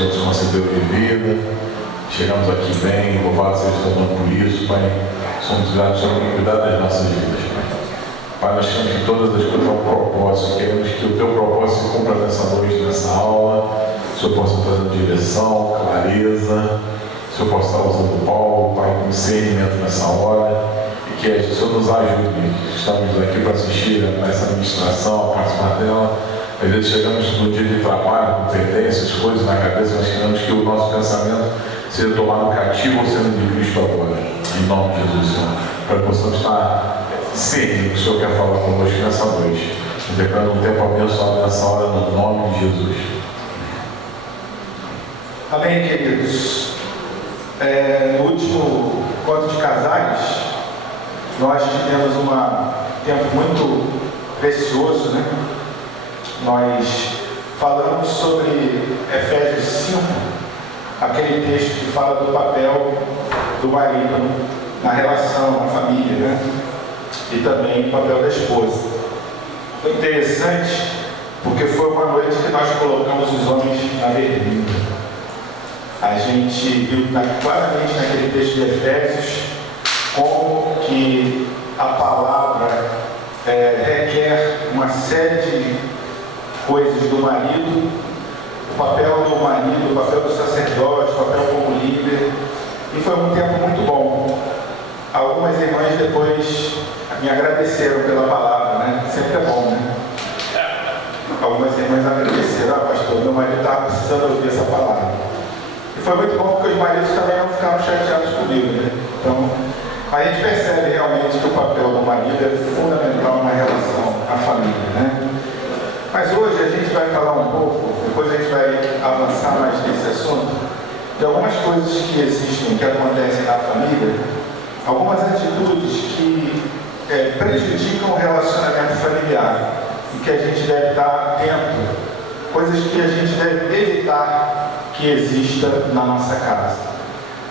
todos concedeu de vida, chegamos aqui bem, louvado seja o teu nome por isso, Pai. Somos gratos por cuidar das nossas vidas, Pai. Pai, nós temos que todas as coisas ao propósito, queremos que o teu propósito se cumpra nessa noite, nessa aula, o Senhor possa trazer direção, clareza, o Senhor possa estar usando Paulo, Pai, com discernimento nessa hora, e que o Senhor nos ajude, estamos aqui para assistir a essa ministração, a participar dela. Às vezes chegamos no dia de trabalho, competências, coisas na cabeça, mas queremos que o nosso pensamento seja tomado cativo ao sendo de Cristo agora, em nome de Jesus, Senhor, para que possamos estar sempre o que o Senhor quer falar conosco nessa noite, declarando um tempo abençoado nessa hora, no nome de Jesus. Amém, queridos. No último encontro de casais, nós tivemos um tempo muito precioso, né? Nós falamos sobre Efésios 5, aquele texto que fala do papel do marido na relação, na família, né? E também o papel da esposa. Foi interessante, porque foi uma noite que nós colocamos os homens na berlinda. A gente viu claramente naquele texto de Efésios como que a palavra requer uma série de coisas do marido, o papel do marido, o papel do sacerdote, o papel como líder, e foi um tempo muito bom. Algumas irmãs depois me agradeceram pela palavra, né? Sempre é bom, né? Algumas irmãs agradeceram, pastor, meu marido estava precisando ouvir essa palavra. E foi muito bom porque os maridos também não ficaram chateados comigo, né? Então, a gente percebe realmente que o papel do marido é fundamental na relação à família, né? Mas hoje a gente vai falar um pouco, depois a gente vai avançar mais nesse assunto, de algumas coisas que existem, que acontecem na família, algumas atitudes que prejudicam o relacionamento familiar e que a gente deve estar atento, coisas que a gente deve evitar que exista na nossa casa.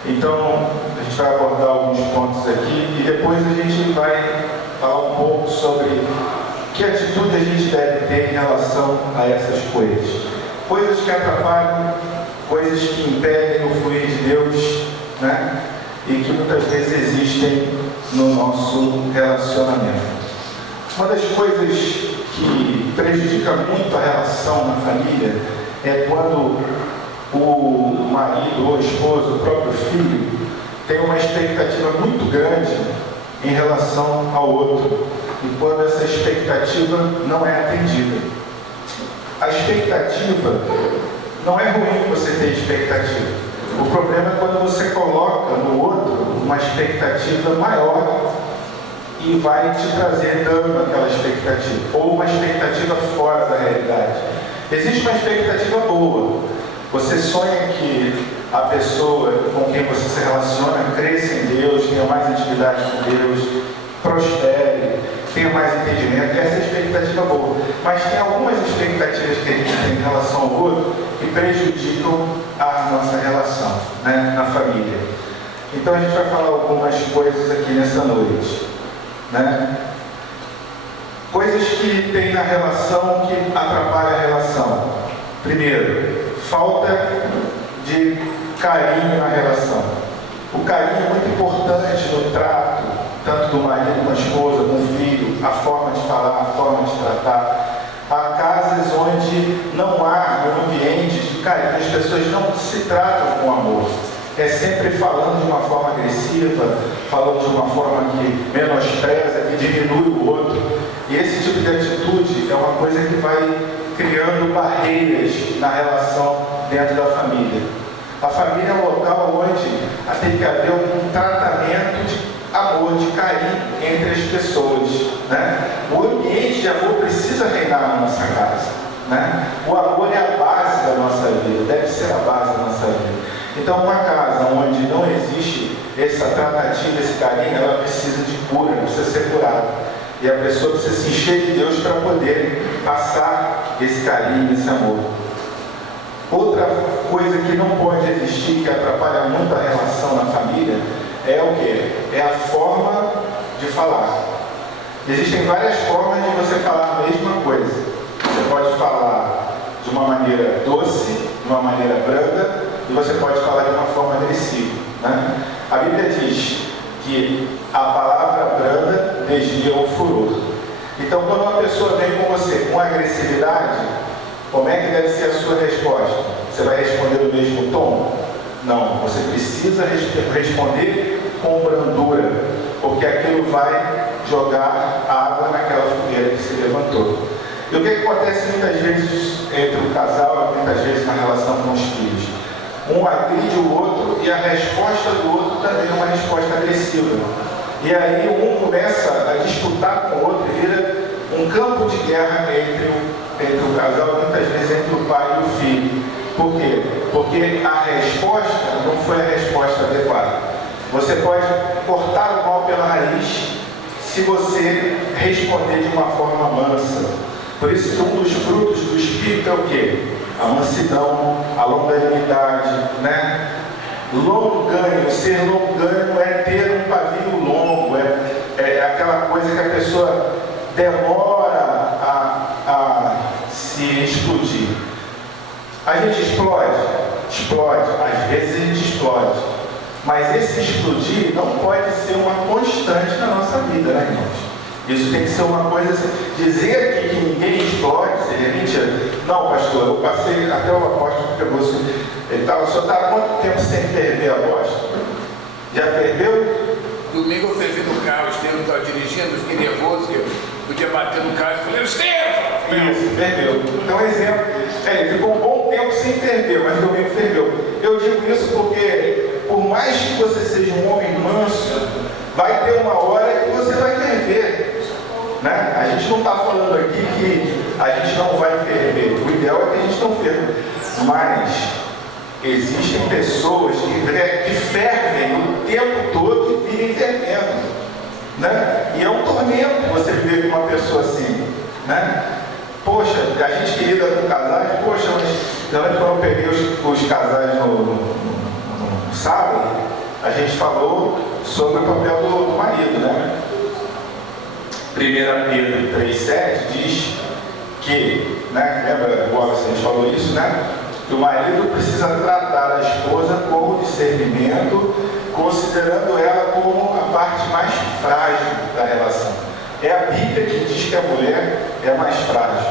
Então, a gente vai abordar alguns pontos aqui e depois a gente vai falar um pouco sobre que atitude a gente deve ter em relação a essas coisas. Coisas que atrapalham, coisas que impedem o fluir de Deus, né? E que muitas vezes existem no nosso relacionamento. Uma das coisas que prejudica muito a relação na família é quando o marido ou a esposa, o próprio filho, tem uma expectativa muito grande em relação ao outro. E quando essa expectativa não é atendida. A expectativa não é ruim você ter expectativa. O problema é quando você coloca no outro uma expectativa maior e vai te trazer dano àquela expectativa, ou uma expectativa fora da realidade. Existe uma expectativa boa. Você sonha que a pessoa com quem você se relaciona cresça em Deus, tenha mais intimidade com Deus, prospere, tenha mais entendimento, essa é a expectativa boa. Mas tem algumas expectativas que a gente tem em relação ao outro que prejudicam a nossa relação, né, na família. Então a gente vai falar algumas coisas aqui nessa noite, né? Coisas que tem na relação que atrapalham a relação. Primeiro, falta de carinho na relação. O carinho é muito importante no trato, tanto do marido com a esposa, com o filho, a forma de falar, a forma de tratar. Há casas onde não há um ambiente de carinho, as pessoas não se tratam com amor. É sempre falando de uma forma agressiva, falando de uma forma que menospreza, que diminui o outro. E esse tipo de atitude é uma coisa que vai criando barreiras na relação dentro da família. A família é um local onde tem que haver um tratamento de amor, de carinho entre as pessoas, né? O ambiente de amor precisa reinar na nossa casa, né? O amor é a base da nossa vida, deve ser a base da nossa vida. Então, uma casa onde não existe essa tratativa, esse carinho, ela precisa de cura, precisa ser curada. E a pessoa precisa se encher de Deus para poder passar esse carinho, esse amor. Outra coisa que não pode existir, que atrapalha muito a relação na família, é o quê? É a forma de falar. Existem várias formas de você falar a mesma coisa. Você pode falar de uma maneira doce, de uma maneira branda e você pode falar de uma forma agressiva, né? A Bíblia diz que a palavra branda desvia o furor. Então, quando uma pessoa vem com você com agressividade, como é que deve ser a sua resposta? Você vai responder no mesmo tom? Não, você precisa responder com brandura, porque aquilo vai jogar água naquela fogueira que se levantou. E o que acontece muitas vezes entre o casal, muitas vezes na relação com os filhos? Um agride o outro e a resposta do outro também é uma resposta agressiva. E aí um começa a disputar com o outro e vira um campo de guerra entre o casal, muitas vezes entre o pai e o filho. Por quê? Porque a resposta não foi a resposta adequada. Você pode cortar o mal pela raiz se você responder de uma forma mansa. Por isso que um dos frutos do Espírito é o quê? A mansidão, a longanimidade, né? Longânimo, ser longânimo é ter um pavio longo, é aquela coisa que a pessoa demora a se explodir. A gente explode, às vezes a gente explode, mas esse explodir não pode ser uma constante na nossa vida, né, irmãos? Isso tem que ser uma coisa assim. Dizer aqui que ninguém explode seria mentira. Não, pastor, eu passei até o apóstolo que pegou isso. Ele só estava há quanto tempo sem ferver, apóstolo? Já ferveu? Domingo eu fervi no carro, o Estevam estava dirigindo, eu fiquei nervoso, que eu podia bater no carro. Eu falei, Estevam! Isso, ferveu. Então, exemplo, ele ficou um bom tempo sem ferver, mas domingo ferveu. Eu digo isso porque, por mais que você seja um homem manso, vai ter uma hora que você vai ferver. Né? A gente não está falando aqui que a gente não vai ferver. O ideal é que a gente não ferva. Mas existem pessoas que fervem o tempo todo e vivem fervendo. Né? E é um tormento você viver com uma pessoa assim. Né? Poxa, a gente que lida com casais, poxa, mas eu lembro quando eu peguei os casais no sábado, a gente falou sobre o papel do marido, né? 1 Pedro 3,7 diz que, né, lembra, Wallace, a gente falou isso, né? Que o marido precisa tratar a esposa com discernimento, considerando ela como a parte mais frágil da relação. É a Bíblia que diz que a mulher é a mais frágil,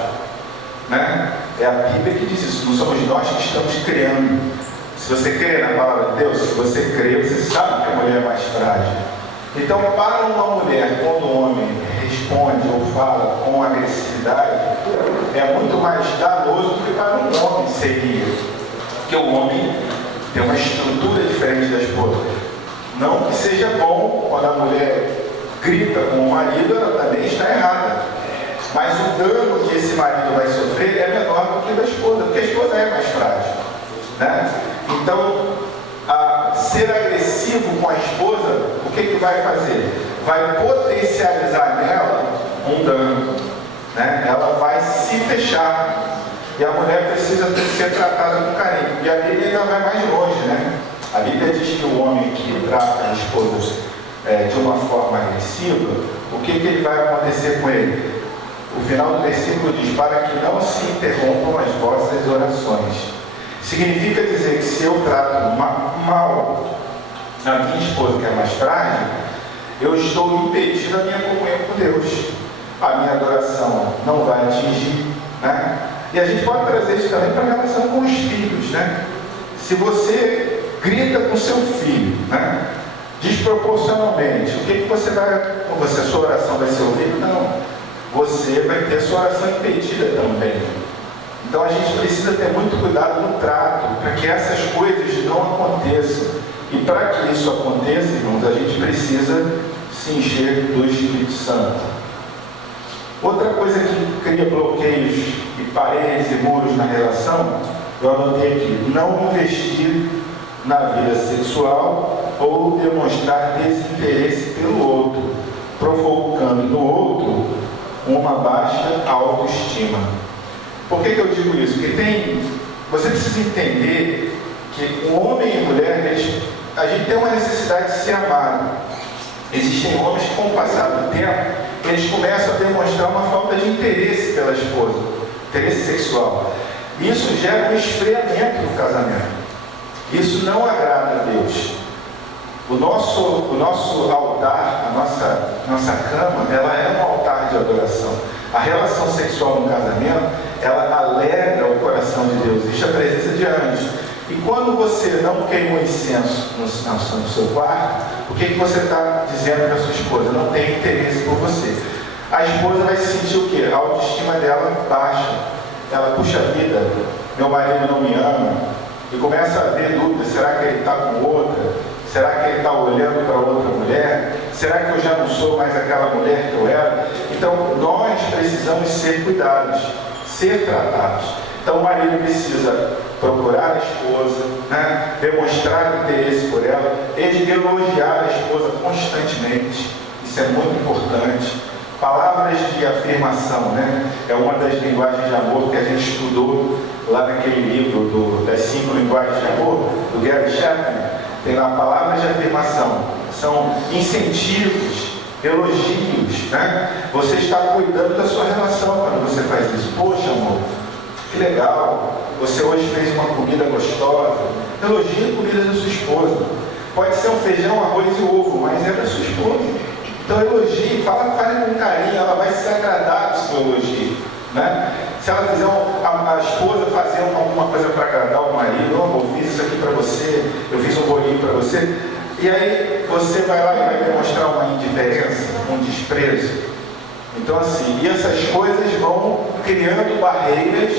né? É a Bíblia que diz isso, não somos nós que estamos criando. Se você crê na palavra de Deus, se você crê, você sabe que a mulher é mais frágil. Então, para uma mulher, quando o homem responde ou fala com agressividade, é muito mais danoso do que para um homem seria. Porque o homem tem uma estrutura diferente da esposa. Não que seja bom quando a mulher grita com o marido, ela também está errada. Mas o dano que esse marido vai sofrer é menor do que o da esposa, porque a esposa é mais frágil. Né? Então, ser agressivo com a esposa, o que vai fazer? Vai potencializar nela um dano. Né? Ela vai se fechar. E a mulher precisa ser tratada com carinho. E a Bíblia ainda vai mais longe. Né? A Bíblia diz que o homem que trata a esposa de uma forma agressiva, o que ele vai acontecer com ele? O final do versículo diz, para que não se interrompam as vossas orações. Significa dizer que se eu trato mal a minha esposa, que é mais frágil, eu estou impedindo a minha comunhão com Deus. A minha adoração não vai atingir. Né? E a gente pode trazer isso também para a relação com os filhos. Né? Se você grita com seu filho, né, desproporcionalmente, o que você vai... a sua oração vai ser ouvida? Não. Você vai ter sua oração impedida também. Então a gente precisa ter muito cuidado no trato, para que essas coisas não aconteçam. E para que isso aconteça, irmãos, a gente precisa se encher do Espírito Santo. Outra coisa que cria bloqueios e paredes e muros na relação, eu anotei aqui, não investir na vida sexual ou demonstrar desinteresse pelo outro, provocando no outro uma baixa autoestima. Por que eu digo isso? Porque você precisa entender que o homem e a mulher, a gente tem uma necessidade de se amar. Existem homens que, com o passar do tempo, eles começam a demonstrar uma falta de interesse pela esposa, interesse sexual. Isso gera um esfriamento no casamento. Isso não agrada a Deus. O nosso altar, a nossa cama, ela é um altar de adoração. A relação sexual no casamento, ela alegra o coração de Deus. Existe a presença de anjos. E quando você não queima um incenso no seu quarto, o que você está dizendo para sua esposa? Não tem interesse por você. A esposa vai se sentir o quê? A autoestima dela baixa. Ela, puxa vida, meu marido não me ama. E começa a haver dúvidas. Será que ele está com outra? Será que ele está olhando para outra mulher? Será que eu já não sou mais aquela mulher que eu era? Então, nós precisamos ser cuidados, ser tratados. Então, o marido precisa procurar a esposa, né? Demonstrar interesse por ela, elogiar a esposa constantemente. Isso é muito importante. Palavras de afirmação, né? É uma das linguagens de amor que a gente estudou lá naquele livro das 5 linguagens de amor, do Gary Chapman. Tem lá palavras de afirmação. São incentivos, elogios, né? Você está cuidando da sua relação quando você faz isso. Poxa, amor, que legal. Você hoje fez uma comida gostosa. Elogie a comida da sua esposa. Pode ser um feijão, arroz e ovo, mas é da sua esposa. Então elogie, fale com carinho, ela vai se agradar do seu elogio, né? Se ela fizer a esposa fazer alguma coisa para agradar o marido, eu fiz isso aqui para você, eu fiz um bolinho para você, e aí você vai lá e vai demonstrar uma indiferença, um desprezo. Então assim, e essas coisas vão criando barreiras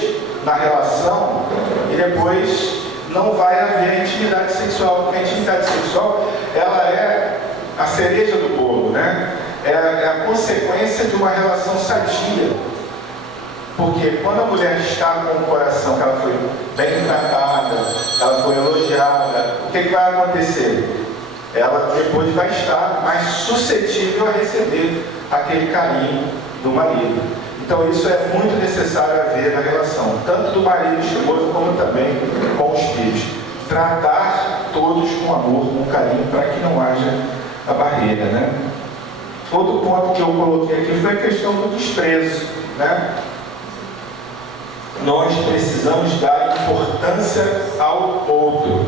na relação e depois não vai haver intimidade sexual, porque a intimidade sexual, ela é a cereja do bolo, né? É a consequência de uma relação sadia. Porque quando a mulher está com o coração, que ela foi bem tratada, ela foi elogiada, o que vai acontecer? Ela depois vai estar mais suscetível a receber aquele carinho do marido. Então isso é muito necessário haver na relação, tanto do marido e esposa, como também com os filhos. Tratar todos com amor, com carinho, para que não haja a barreira, né? Outro ponto que eu coloquei aqui foi a questão do desprezo, né? Nós precisamos dar importância ao outro,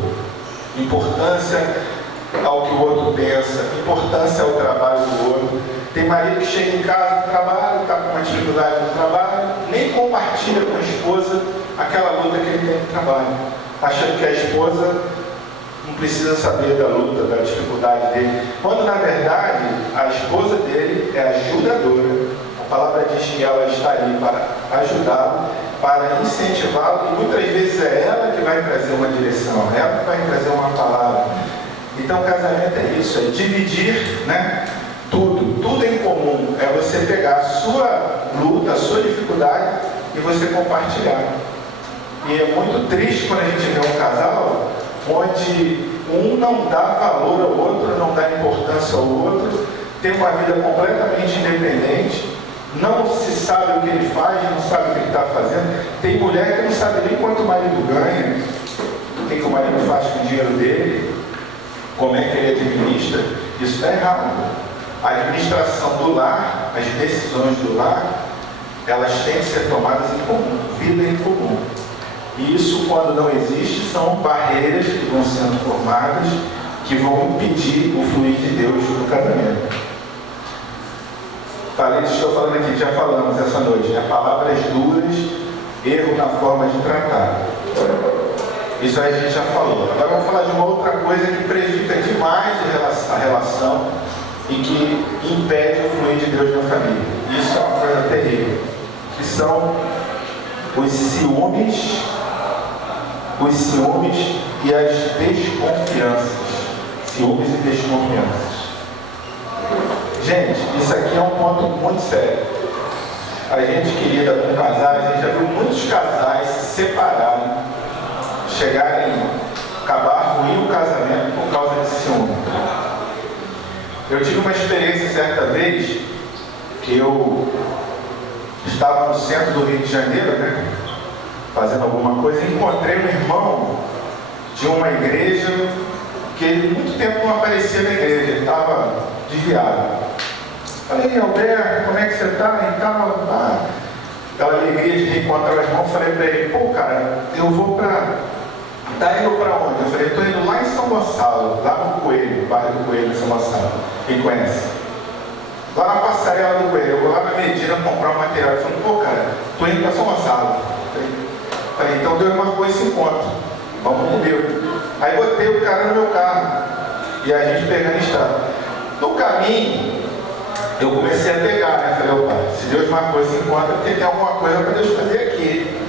importância ao que o outro pensa, importância ao trabalho do outro. Tem marido que chega em casa do trabalho, está com uma dificuldade no trabalho, nem compartilha com a esposa aquela luta que ele tem no trabalho, achando que a esposa não precisa saber da luta, da dificuldade dele, quando na verdade a esposa dele é ajudadora. A palavra diz que ela está ali para ajudá-lo, para incentivá-lo, e muitas vezes é ela que vai trazer uma direção, é ela que vai trazer uma palavra. Então o casamento é isso, é dividir, né? Tudo em comum, é você pegar a sua luta, a sua dificuldade e você compartilhar. E é muito triste quando a gente vê um casal onde um não dá valor ao outro, não dá importância ao outro, tem uma vida completamente independente, não se sabe o que ele faz, não sabe o que ele está fazendo. Tem mulher que não sabe nem quanto o marido ganha, o que o marido faz com o dinheiro dele, como é que ele administra. Isso está errado. A administração do lar, as decisões do lar, elas têm que ser tomadas em comum, vida em comum. E isso, quando não existe, são barreiras que vão sendo formadas, que vão impedir o fluir de Deus no casamento. Estou falando aqui, já falamos essa noite, né? Palavras duras, erro na forma de tratar. Isso aí a gente já falou. Agora vamos falar de uma outra coisa que prejudica demais a relação e que impede o fluir de Deus na família. Isso é uma coisa terrível. Que são os ciúmes e as desconfianças. Ciúmes e desconfianças. Gente, isso aqui é um ponto muito sério. A gente que lida com casais, a gente já viu muitos casais se separarem, chegarem a acabar ruim o casamento por causa desse ciúme. Eu tive uma experiência certa vez que eu estava no centro do Rio de Janeiro, né, fazendo alguma coisa, e encontrei um irmão de uma igreja que ele muito tempo não aparecia na igreja, ele estava desviado. Falei, Alberto, como é que você está? E tal, aquela alegria de reencontrar o irmão, falei para ele, pô, cara, eu vou para... Tá indo para onde? Eu falei, estou indo lá em São Gonçalo, lá no Coelho, bairro do Coelho, em São Gonçalo. Quem conhece? Lá na passarela do Coelho, eu vou lá na Medina comprar um material. Ele falou, pô, cara, estou indo para São Gonçalo. Falei, então Deus marcou esse encontro, vamos comigo. Aí botei o cara no meu carro e a gente pegando a estrada. No caminho, eu comecei a pegar, né? Falei, opa, se Deus marcou esse encontro, porque tem alguma coisa para Deus fazer aqui.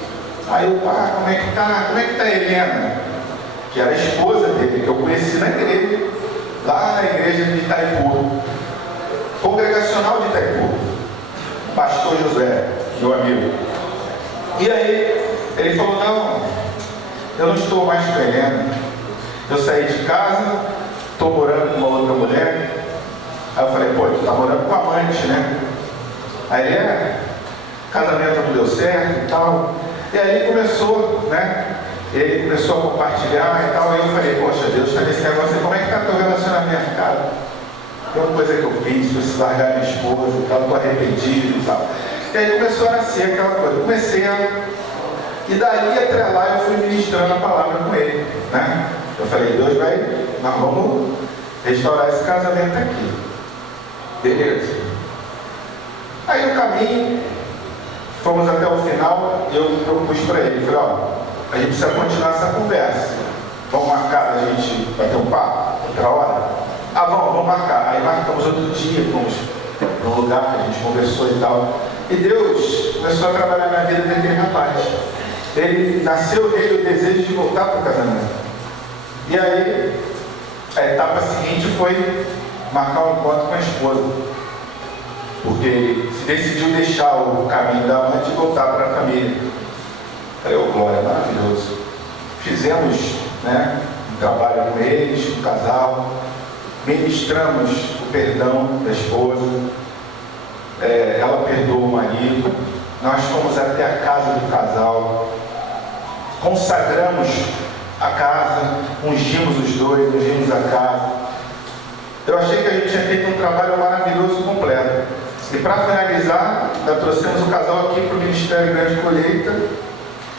Aí eu, pá, como é que tá a Helena? Que era a esposa dele, que eu conheci na igreja, lá na igreja de Itaipu, congregacional de Itaipu, pastor José, meu amigo. E aí, ele falou, não, eu não estou mais com a Helena, eu saí de casa, estou morando com uma outra mulher. Aí eu falei, pô, tu está morando com a amante, né? Aí ele, casamento não deu certo e tal. E aí começou, né? Ele começou a compartilhar e tal. E eu falei, poxa, Deus está nesse negócio. Como é que está teu relacionamento, cara? Tem uma coisa que eu fiz, preciso largar minha esposa e tal, estou arrependido e tal. E aí começou a nascer aquela coisa. Comecei a... E dali até lá eu fui ministrando a palavra com ele, né? Eu falei, Deus nós vamos restaurar esse casamento aqui. Beleza. Aí no caminho, fomos até o final, eu propus para ele, falei, ó, a gente precisa continuar essa conversa. Vamos marcar a gente bater um papo, outra hora? Ah, vamos marcar. Aí marcamos outro dia, fomos para um lugar, a gente conversou e tal. E Deus começou a trabalhar na vida daquele rapaz. Ele nasceu nele o desejo de voltar para o casamento. E aí, a etapa seguinte foi marcar um encontro com a esposa. Porque ele se decidiu deixar o caminho da amante e voltar para a família. Falei, ô glória, maravilhoso. Fizemos, né, um trabalho com eles, um casal, ministramos o perdão da esposa, ela perdoou o marido, nós fomos até a casa do casal, consagramos a casa, ungimos os dois, ungimos a casa. Eu achei que a gente tinha feito um trabalho maravilhoso completo. E para finalizar, nós trouxemos o casal aqui para o Ministério Grande Colheita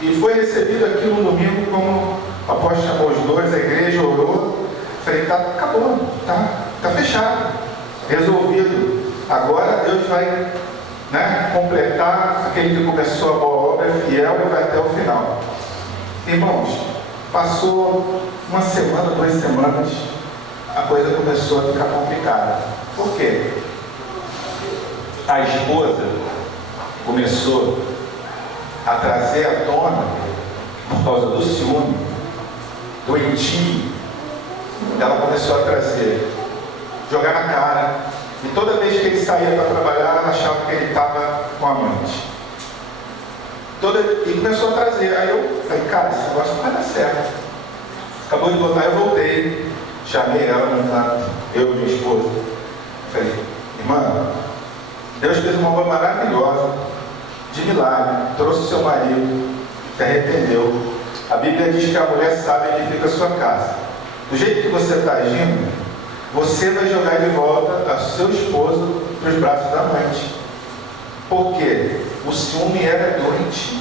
e foi recebido aqui no domingo como o apóstolo chamou os dois, a igreja orou. Falei, tá, acabou, tá fechado, resolvido. Agora Deus vai, né, completar, aquele que começou a boa obra é fiel e vai até o final. Irmãos, passou uma semana, 2 semanas, a coisa começou a ficar complicada. Por quê? A esposa começou a trazer à tona, por causa do ciúme, doentio, ela começou a trazer, jogar na cara, e toda vez que ele saía para trabalhar, ela achava que ele estava com a amante. E começou a trazer, aí eu falei, cara, esse negócio não vai dar certo. Acabou de voltar, eu voltei, chamei ela no canto, eu e minha esposa, falei, irmã, Deus fez uma obra maravilhosa, de milagre, trouxe seu marido, se arrependeu. A Bíblia diz que a mulher sábia edifica a sua casa. Do jeito que você está agindo, você vai jogar de volta a seu esposo para os braços da amante. Por quê? O ciúme era doentio.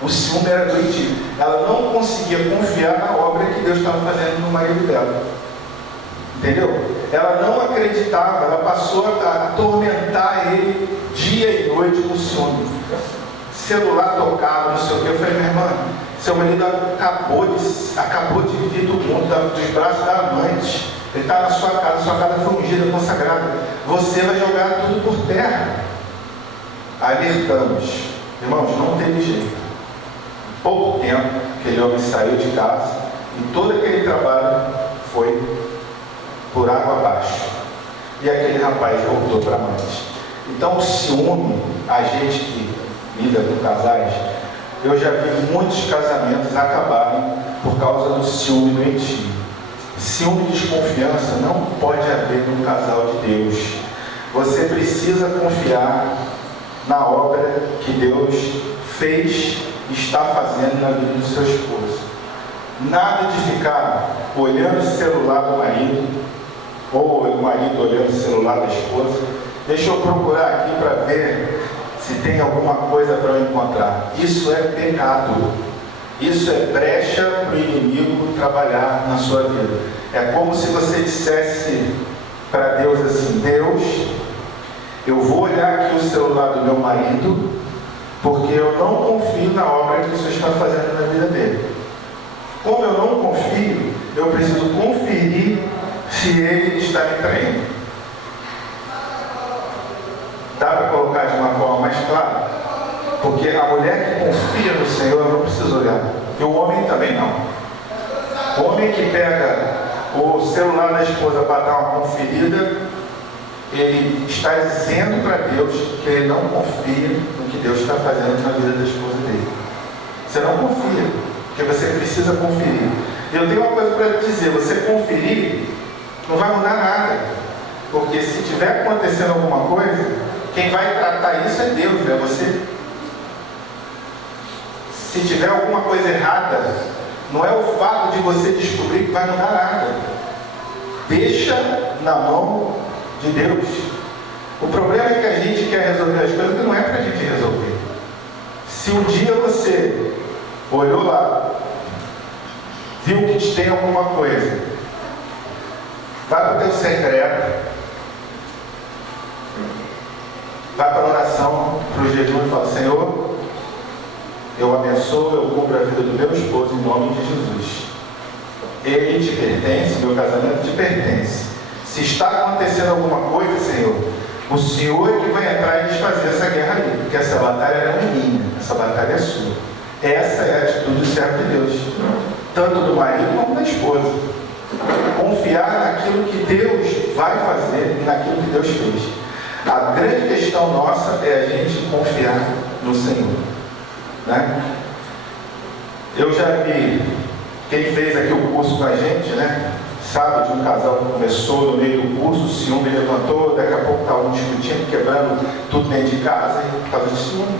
O ciúme era doentio. Ela não conseguia confiar na obra que Deus estava fazendo no marido dela. Entendeu? Ela não acreditava, ela passou a atormentar ele dia e noite com ciúme. Celular tocado, não sei o que. Eu falei, minha irmã, seu marido acabou de vir do mundo, dos braços da amante. Ele está na sua casa foi ungida, consagrada. Você vai jogar tudo por terra. Alertamos. Irmãos, não teve jeito. Pouco tempo, aquele homem saiu de casa e todo aquele trabalho foi por água abaixo. E aquele rapaz voltou para a amante. Então, o ciúme, a gente que lida com casais, eu já vi muitos casamentos acabarem por causa do ciúme doentio. Ciúme e desconfiança não pode haver num casal de Deus. Você precisa confiar na obra que Deus fez e está fazendo na vida do seu esposo. Nada de ficar olhando o celular do marido, ou o marido olhando o celular da esposa. Deixa eu procurar aqui para ver se tem alguma coisa para eu encontrar. Isso é pecado. Isso é brecha para o inimigo trabalhar na sua vida. É como se você dissesse para Deus assim: Deus, eu vou olhar aqui o celular do meu marido, porque eu não confio na obra que o Senhor está fazendo na vida dele. Como eu não confio, eu preciso conferir se ele está me traindo. Dá para colocar de uma forma mais clara? Porque a mulher que confia no Senhor não precisa olhar. E o homem também não. O homem que pega o celular da esposa para dar uma conferida, ele está dizendo para Deus que ele não confia no que Deus está fazendo na vida da esposa dele. Você não confia, porque você precisa conferir. E eu tenho uma coisa para te dizer: você conferir não vai mudar nada. Porque se tiver acontecendo alguma coisa, quem vai tratar isso é Deus, não é você. Se tiver alguma coisa errada, não é o fato de você descobrir que vai mudar nada. Deixa na mão de Deus. O problema é que a gente quer resolver as coisas que não é para a gente resolver. Se um dia você olhou lá, viu que tem alguma coisa, vai para o teu secreto, vai para a oração, para o jejum e fala: Senhor, eu abençoo, eu cubro a vida do meu esposo em nome de Jesus. Ele te pertence, meu casamento te pertence. Se está acontecendo alguma coisa, Senhor, o Senhor é que vai entrar e desfazer essa guerra ali, porque essa batalha não é minha, essa batalha é sua. Essa é a atitude do servo de Deus, tanto do marido como da esposa. Confiar naquilo que Deus vai fazer e naquilo que Deus fez. A grande questão nossa é a gente confiar no Senhor, né? Eu já vi, quem fez aqui o curso com a gente, né, sabe de um casal que começou no meio do curso, o ciúme levantou, daqui a pouco estavam discutindo, quebrando tudo dentro de casa, por causa de ciúme.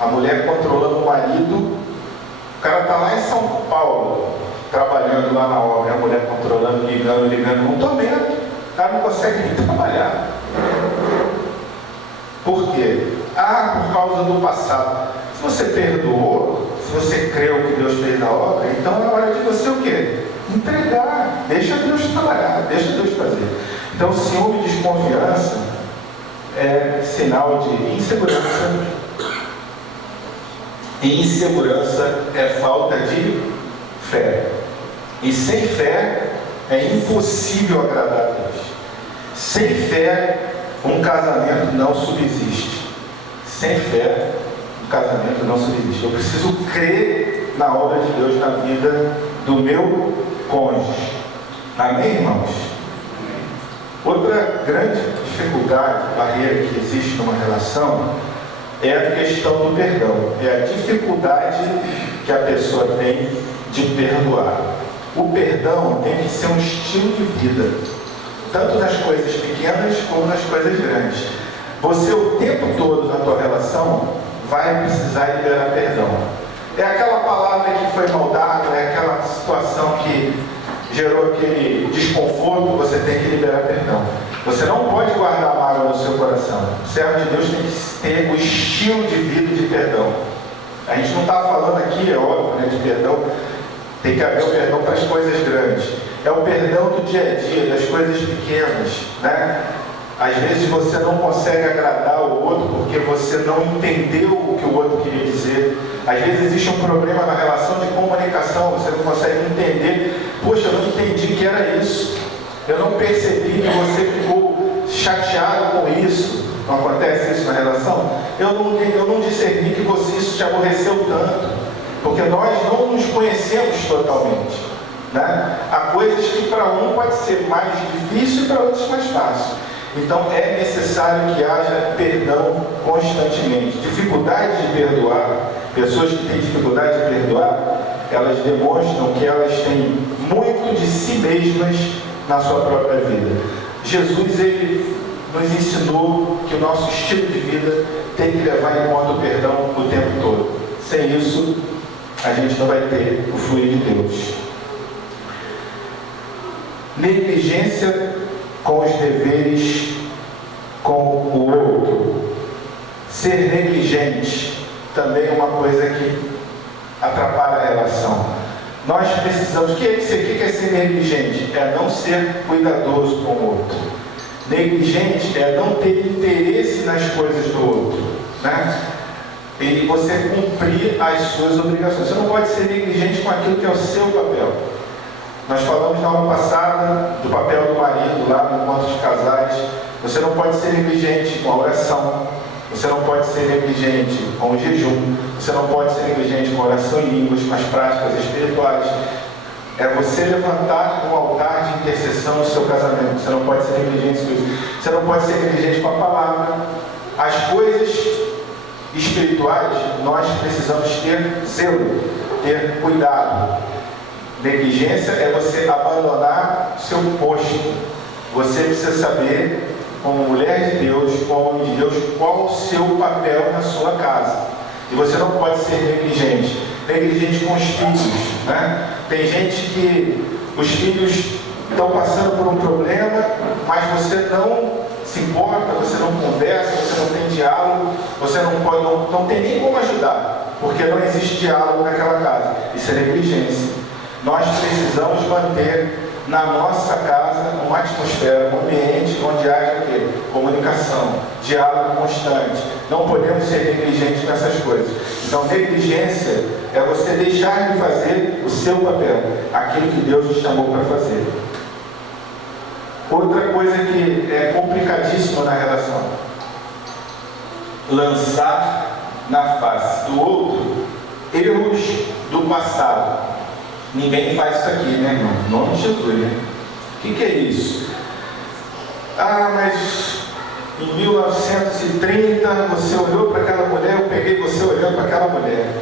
A mulher controlando o marido, o cara está lá em São Paulo, trabalhando lá na obra, a mulher controlando, ligando, não estou vendo, o cara não consegue nem trabalhar. Por quê? Por causa do passado. Se você perdoou, se você creu que Deus fez na obra, então é hora de você o quê? Entregar. Deixa Deus trabalhar, deixa Deus fazer. Então, ciúme e desconfiança é sinal de insegurança. E insegurança é falta de fé. E sem fé é impossível agradar a Deus. Sem fé, um casamento não subsiste. Sem fé, um casamento não subsiste. Eu preciso crer na obra de Deus na vida do meu cônjuge. Amém, irmãos? Outra grande dificuldade, barreira que existe numa relação é a questão do perdão. É a dificuldade que a pessoa tem de perdoar. O perdão tem que ser um estilo de vida, tanto nas coisas pequenas como nas coisas grandes. Você o tempo todo na tua relação vai precisar liberar perdão. É aquela palavra que foi maldada, é aquela situação que gerou aquele desconforto, você tem que liberar perdão. Você não pode guardar mágoa no seu coração. O servo de Deus tem que ter o estilo de vida de perdão. A gente não está falando aqui, é óbvio, né, de perdão. Tem que haver o perdão para as coisas grandes. É o perdão do dia a dia, das coisas pequenas, né? Às vezes você não consegue agradar o outro porque você não entendeu o que o outro queria dizer. Às vezes existe um problema na relação de comunicação, você não consegue entender. Poxa, eu não entendi que era isso. Eu não percebi que você ficou chateado com isso. Não acontece isso na relação? Eu não discerni que isso te aborreceu tanto. Porque nós não nos conhecemos totalmente, né? Há coisas que para um pode ser mais difícil e para outros mais fácil. Então é necessário que haja perdão constantemente. Dificuldade de perdoar, pessoas que têm dificuldade de perdoar, elas demonstram que elas têm muito de si mesmas na sua própria vida. Jesus, ele nos ensinou que o nosso estilo de vida tem que levar em conta o perdão o tempo todo. Sem isso, a gente não vai ter o fluir de Deus. Negligência com os deveres com o outro. Ser negligente também é uma coisa que atrapalha a relação. Nós precisamos, o que é ser negligente? É não ser cuidadoso com o outro. Negligente é não ter interesse nas coisas do outro, né? E você cumprir as suas obrigações. Você não pode ser negligente com aquilo que é o seu papel. Nós falamos na aula passada do papel do marido lá no encontro de casais. Você não pode ser negligente com a oração. Você não pode ser negligente com o jejum. Você não pode ser negligente com a oração em línguas, com as práticas espirituais. É você levantar um altar de intercessão no seu casamento. Você não pode ser negligente com isso. Você não pode ser negligente com a palavra. As coisas espirituais, nós precisamos ter zelo, ter cuidado. Negligência é você abandonar seu posto. Você precisa saber, como mulher de Deus, como homem de Deus, qual o seu papel na sua casa. E você não pode ser negligente. Negligente com os filhos, né? Tem gente que os filhos estão passando por um problema, mas você não se importa, você não conversa, você não tem diálogo, você não tem nem como ajudar, porque não existe diálogo naquela casa. Isso é negligência. Nós precisamos manter na nossa casa uma atmosfera, um ambiente onde haja o quê? Comunicação, diálogo constante. Não podemos ser negligentes nessas coisas. Então, negligência é você deixar de fazer o seu papel, aquilo que Deus nos chamou para fazer. Outra coisa que é complicadíssima na relação: lançar na face do outro erros do passado. Ninguém faz isso aqui, né, irmão? Em nome de Jesus, né? O que é isso? Ah, mas em 1930 você olhou para aquela mulher, eu peguei você olhando para aquela mulher.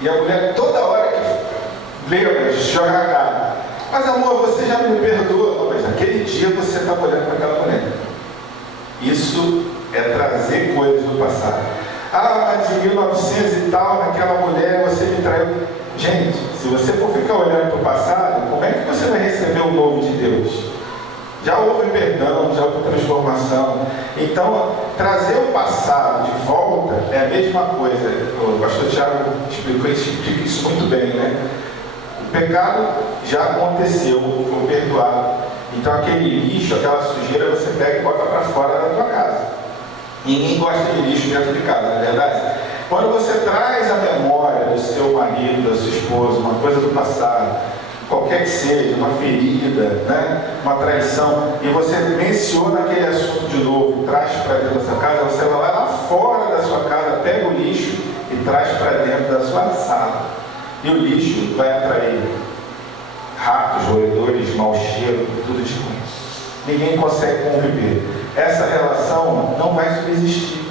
E a mulher toda hora que lembra, joga a cara. Mas amor, você já me perdoa. Mas naquele dia você estava olhando para aquela mulher. Isso é trazer coisas do passado. Ah, mas em 1900 e tal, naquela mulher você me traiu. Gente, se você for ficar olhando para o passado, como é que você vai receber o novo de Deus? Já houve perdão, já houve transformação. Então, trazer o passado de volta é a mesma coisa. O pastor Tiago explica isso muito bem, né? O pecado já aconteceu, foi perdoado. Então, aquele lixo, aquela sujeira, você pega e bota para fora da tua casa. Ninguém gosta de lixo dentro de casa, não é verdade? Quando você traz a memória do seu marido, da sua esposa, uma coisa do passado, qualquer que seja, uma ferida, né? Uma traição, e você menciona aquele assunto de novo, traz para dentro da sua casa, você vai lá fora da sua casa, pega o lixo e traz para dentro da sua sala. E o lixo vai atrair ratos, roedores, mau cheiro, tudo de ruim. Ninguém consegue conviver. Essa relação não vai subsistir.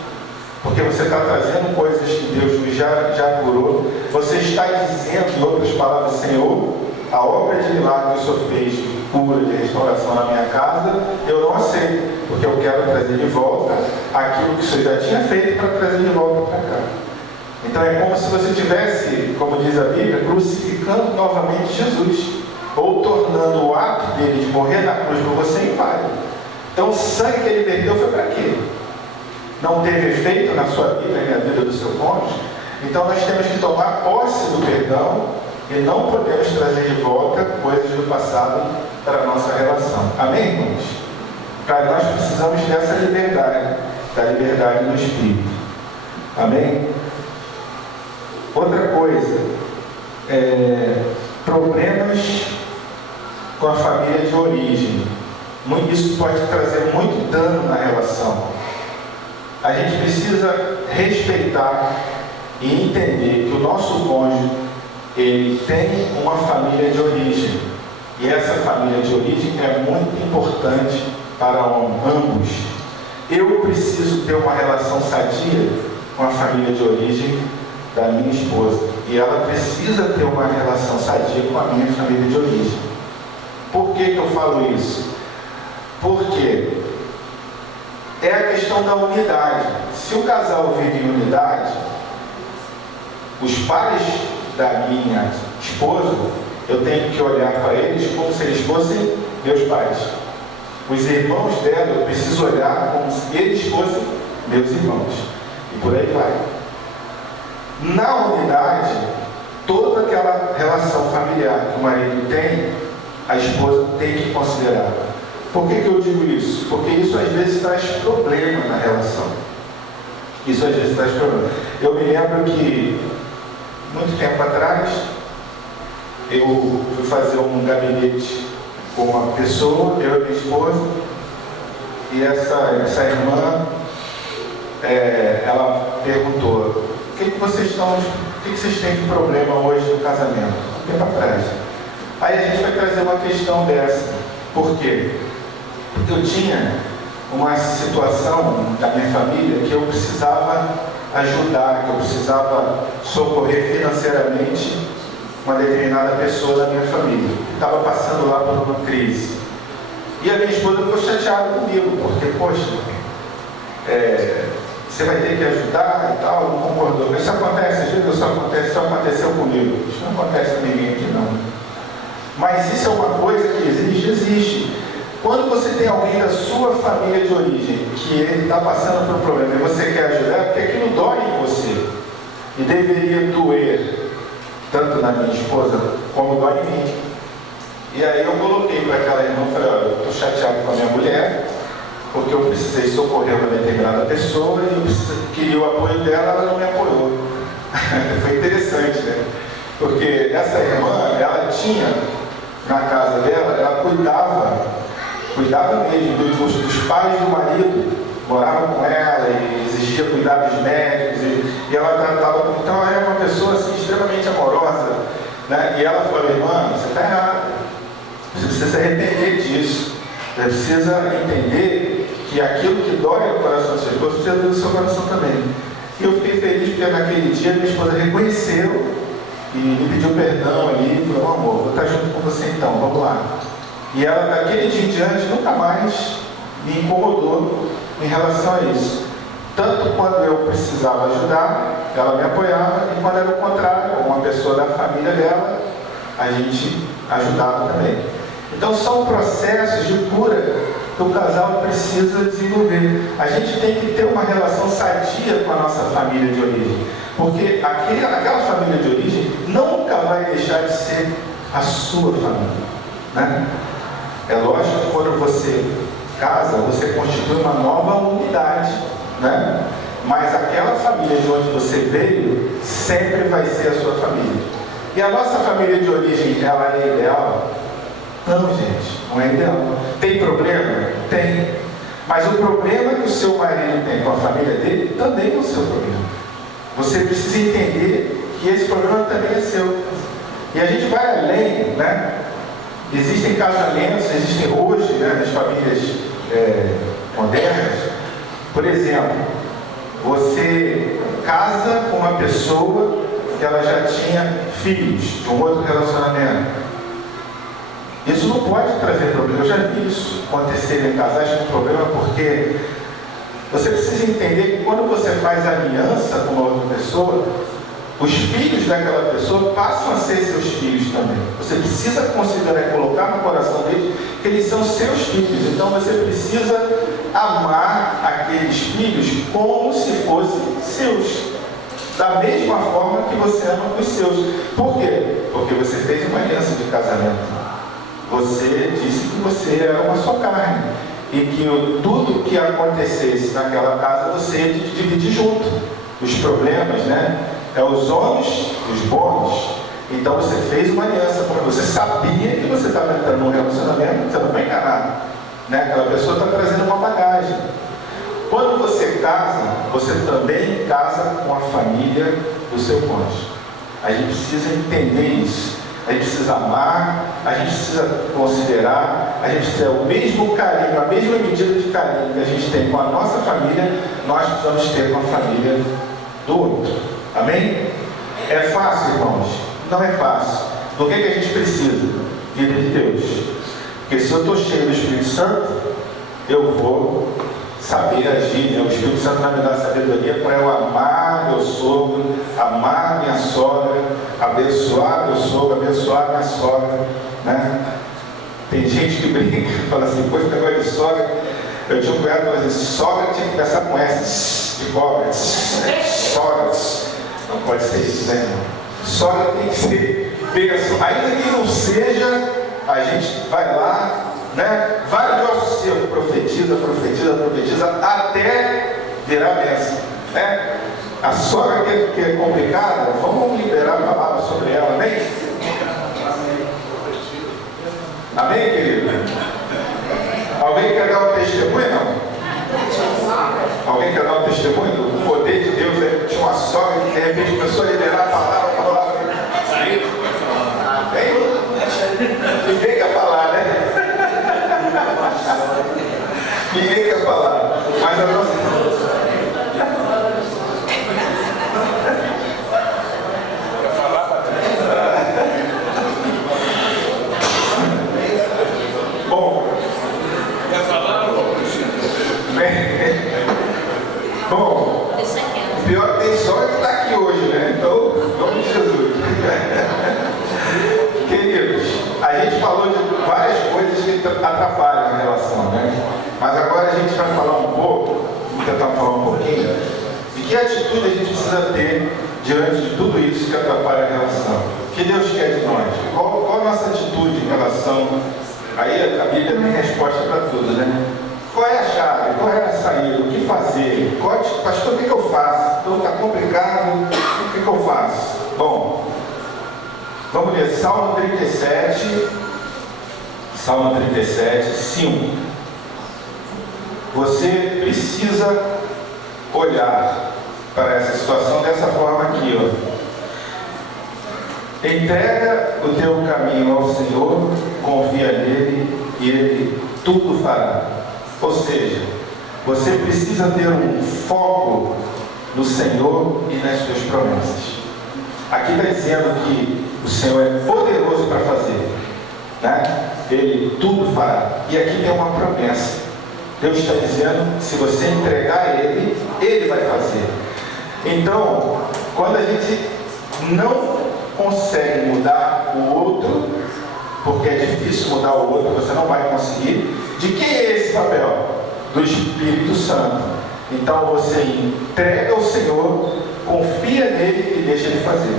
Porque você está trazendo coisas que Deus já curou. Você está dizendo, em outras palavras, Senhor, a obra de milagre que o Senhor fez de cura, de restauração na minha casa, eu não aceito, porque eu quero trazer de volta aquilo que o Senhor já tinha feito para trazer de volta para cá. Então é como se você estivesse, como diz a Bíblia, crucificando novamente Jesus, ou tornando o ato dele de morrer na cruz por você inválido. Então o sangue que ele verteu foi para quê? Não teve efeito na sua vida e na vida do seu cônjuge? Então nós temos que tomar posse do perdão e não podemos trazer de volta coisas do passado para a nossa relação. Amém, irmãos? Para nós precisamos dessa liberdade, da liberdade do Espírito. Amém? Outra coisa, problemas com a família de origem. Isso pode trazer muito dano na relação. A gente precisa respeitar e entender que o nosso cônjuge, ele tem uma família de origem. E essa família de origem é muito importante para ambos. Eu preciso ter uma relação sadia com a família de origem da minha esposa. E ela precisa ter uma relação sadia com a minha família de origem. Por que eu falo isso? Porque é a questão da unidade. Se o casal vive em unidade, os pais da minha esposa, eu tenho que olhar para eles como se eles fossem meus pais. Os irmãos dela, eu preciso olhar como se eles fossem meus irmãos. e por aí vai. Na unidade, toda aquela relação familiar que o marido tem, a esposa tem que considerar. Por que eu digo isso? Porque isso às vezes traz problema na relação. Isso às vezes traz problema. Eu me lembro que, muito tempo atrás, eu fui fazer um gabinete com uma pessoa, eu e minha esposa, e essa irmã, ela perguntou: o que vocês têm de problema hoje no casamento? Um tempo atrás. Aí a gente vai trazer uma questão dessa. Por quê? Porque eu tinha uma situação da minha família que eu precisava ajudar, que eu precisava socorrer financeiramente uma determinada pessoa da minha família, que estava passando lá por uma crise. E a minha esposa ficou chateada comigo, porque, poxa, você vai ter que ajudar e tal, não concordou. Isso acontece, às vezes isso aconteceu comigo. Isso não acontece com ninguém aqui, não. Mas isso é uma coisa que existe. Quando você tem alguém da sua família de origem, que ele está passando por um problema e você quer ajudar, porque aquilo dói em você. E deveria doer, tanto na minha esposa, como dói em mim. E aí eu coloquei para aquela irmã, falei: olha, eu estou chateado com a minha mulher, porque eu precisei socorrer uma determinada pessoa e eu queria o apoio dela, ela não me apoiou. Foi interessante, né? Porque essa irmã, ela tinha, na casa dela, ela cuidava mesmo dos pais do marido, morava com ela e exigia cuidados médicos, e ela tratava, então ela era uma pessoa assim, extremamente amorosa, né? E ela falou: irmã, você está errado, você precisa se arrepender disso, você precisa entender que aquilo que dói no coração da sua esposa precisa doer no seu coração também. E eu fiquei feliz porque naquele dia minha esposa reconheceu e me pediu perdão ali, e falou: amor, vou estar junto com você então, vamos lá. E ela, daquele dia em diante, nunca mais me incomodou em relação a isso. Tanto quando eu precisava ajudar, ela me apoiava, e quando era o contrário, uma pessoa da família dela, a gente ajudava também. Então são processos de cura que o casal precisa desenvolver. A gente tem que ter uma relação sadia com a nossa família de origem, porque aquela família de origem nunca vai deixar de ser a sua família, né? É lógico que quando você casa, você constitui uma nova unidade, né? Mas aquela família de onde você veio sempre vai ser a sua família. E a nossa família de origem, ela é ideal? Não, gente, não é ideal. Tem problema? Tem. Mas o problema que o seu marido tem com a família dele também é o seu problema. Você precisa entender que esse problema também é seu. E a gente vai além, né? Existem casamentos, existem hoje, né, nas famílias modernas. Por exemplo, você casa com uma pessoa que ela já tinha filhos de um outro relacionamento. Isso não pode trazer problema. Eu já vi isso acontecer em casais com problema, porque você precisa entender que quando você faz aliança com uma outra pessoa, os filhos daquela pessoa passam a ser seus filhos também. Você precisa considerar e colocar no coração deles que eles são seus filhos. Então você precisa amar aqueles filhos como se fossem seus, da mesma forma que você ama os seus. Por quê? Porque você fez uma aliança de casamento. Você disse que você era uma só carne e que tudo que acontecesse naquela casa você ia dividir junto. Os problemas, né? Os ônus, os bônus. Então você fez uma aliança, porque você sabia que você estava entrando num relacionamento, você não vai enganar, né? Aquela pessoa está trazendo uma bagagem. Quando você casa, você também casa com a família do seu cônjuge. A gente precisa entender isso. A gente precisa amar, a gente precisa considerar, a gente precisa o mesmo carinho, a mesma medida de carinho que a gente tem com a nossa família, nós precisamos ter com a família do outro. Amém? É fácil, irmãos? Não é fácil. Do que a gente precisa? Vida de Deus. Porque se eu estou cheio do Espírito Santo, eu vou saber agir, né? O Espírito Santo vai me dar sabedoria para eu amar meu sogro, amar minha sogra, abençoar meu sogro, abençoar minha sogra, né? Tem gente que brinca, fala assim: pois, negócio de sogra. Eu tinha um cunhado que falava assim: sogra tinha que começar com S. Sogras. Não pode ser isso, né, irmão? Sogra tem que ser bênção. Ainda que não seja, a gente vai lá, né? Vai no nosso seu, profetiza, até virar bênção, né? A sogra que é complicada, vamos liberar a palavra sobre ela, amém? Amém, querido? Alguém quer dar um testemunho, não? Alguém quer dar um testemunho do poder de Deus? Tinha uma sogra que de repente começou a liberar a palavra. Ninguém quer falar, né? Ninguém quer falar. Mas a nossa... Quer falar, Patrícia? Bom. Quer falar, Bom, pior que tem sogra que está aqui hoje, né? Então, em nome de Jesus. Queridos, a gente falou de várias coisas que atrapalham a relação, né? Mas agora a gente vai falar um pouco, vamos tentar falar um pouquinho, de que atitude a gente precisa ter diante de tudo isso que atrapalha a relação. O que Deus quer de nós? Qual a nossa atitude em relação? Aí a Bíblia tem resposta para tudo, né? Qual é a chave? Qual é a saída? O que fazer? Pastor, o que eu faço? Então está complicado, o que eu faço? Bom, vamos ler Salmo 37, 5. Você precisa olhar para essa situação dessa forma aqui, ó. Entrega o teu caminho ao Senhor, confia nele e ele tudo fará. Ou seja, você precisa ter um foco no Senhor e nas suas promessas. Aqui está dizendo que o Senhor é poderoso para fazer, né? Ele tudo fará. E aqui tem uma promessa. Deus está dizendo, se você entregar a Ele, Ele vai fazer. Então, quando a gente não consegue mudar o outro, porque é difícil mudar o outro, você não vai conseguir. De quem é esse papel? Do Espírito Santo. Então você entrega ao Senhor, confia nele e deixa ele fazer.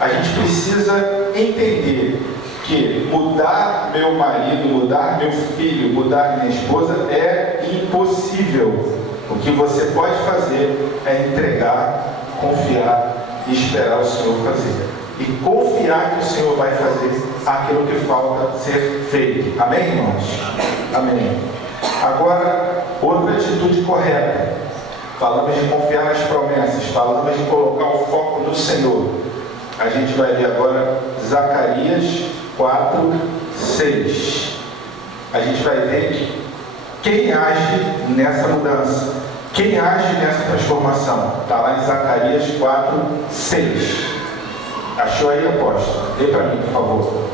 A gente precisa entender que mudar meu marido, mudar meu filho, mudar minha esposa é impossível. O que você pode fazer é entregar, confiar e esperar o Senhor fazer. E confiar que o Senhor vai fazer aquilo que falta ser feito. Amém, irmãos? Amém. Agora, outra atitude correta. Falamos de confiar nas promessas, falamos de colocar o foco no Senhor. A gente vai ler agora Zacarias 4:6. A gente vai ver quem age nessa mudança, quem age nessa transformação. Está lá em Zacarias 4:6. Achou aí, apóstolo? Dê para mim, por favor.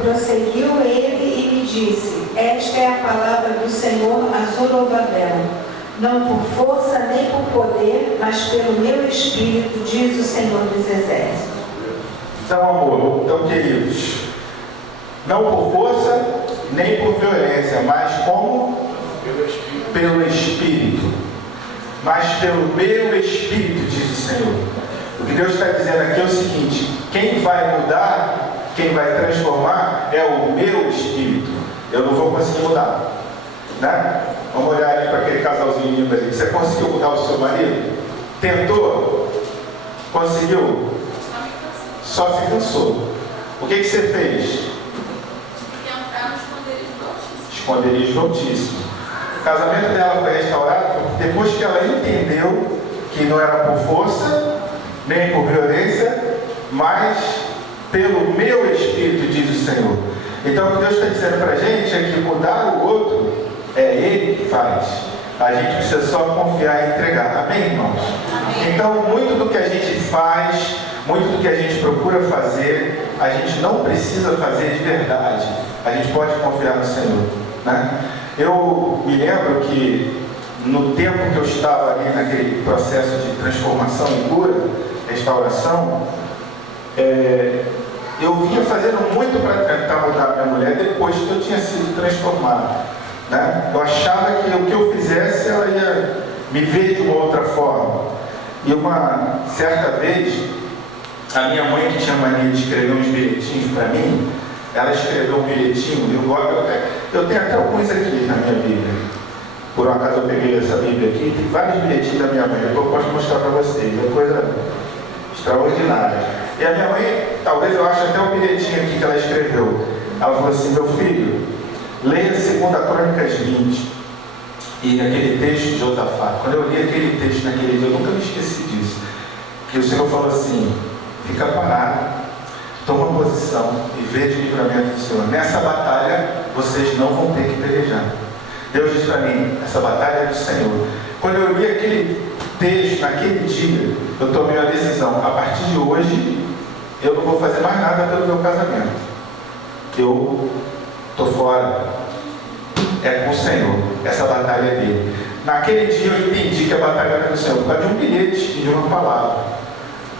Prosseguiu ele e me disse: esta é a palavra do Senhor a Zorobabel. Não por força nem por poder, mas pelo meu Espírito, diz o Senhor dos Exércitos. Então, amor, então, queridos, não por força nem por violência, mas como? Pelo Espírito. Mas pelo meu Espírito, diz o Senhor. O que Deus está dizendo aqui é o seguinte: quem vai mudar, quem vai transformar é o meu Espírito. Eu não vou conseguir mudar, né? Vamos olhar ali para aquele casalzinho lindo ali. Você conseguiu mudar o seu marido? Tentou? Conseguiu? Só se cansou. O que você fez? Entrar no Esconderijo Altíssimo. O casamento dela foi restaurado depois que ela entendeu que não era por força nem por violência, mas pelo meu Espírito, diz o Senhor. Então o que Deus está dizendo para a gente é que mudar o outro é Ele que faz. A gente precisa só confiar e entregar. Amém, irmãos? Amém. Então muito do que a gente faz, muito do que a gente procura fazer, a gente não precisa fazer de verdade. A gente pode confiar no Senhor, né? Eu me lembro que no tempo que eu estava ali naquele processo de transformação e cura, restauração, eu vinha fazendo muito para tentar mudar minha mulher depois que eu tinha sido transformado. né? Eu achava que o que eu fizesse ela ia me ver de uma outra forma. E uma certa vez, a minha mãe, que tinha mania de escrever uns bilhetinhos para mim, ela escreveu um bilhetinho. Eu tenho até alguns aqui na minha Bíblia. Por um acaso eu peguei essa Bíblia aqui, tem vários bilhetinhos da minha mãe, eu posso mostrar para vocês, é coisa extraordinária. E a minha mãe, talvez eu ache até um bilhetinho aqui que ela escreveu. Ela falou assim: meu filho, leia 2 Crônicas 20, e aquele texto de Josafá. Quando eu li aquele texto naquele dia, eu nunca me esqueci disso, que o Senhor falou assim: fica parado, toma posição e veja o livramento do Senhor. Nessa batalha, vocês não vão ter que pelejar. Deus diz para mim: essa batalha é do Senhor. Quando eu li aquele texto, naquele dia, eu tomei a decisão: a partir de hoje, eu não vou fazer mais nada pelo meu casamento. Eu estou fora. É com o Senhor. Essa batalha é dele. Naquele dia eu entendi que a batalha era do Senhor, por causa de um bilhete e de uma palavra.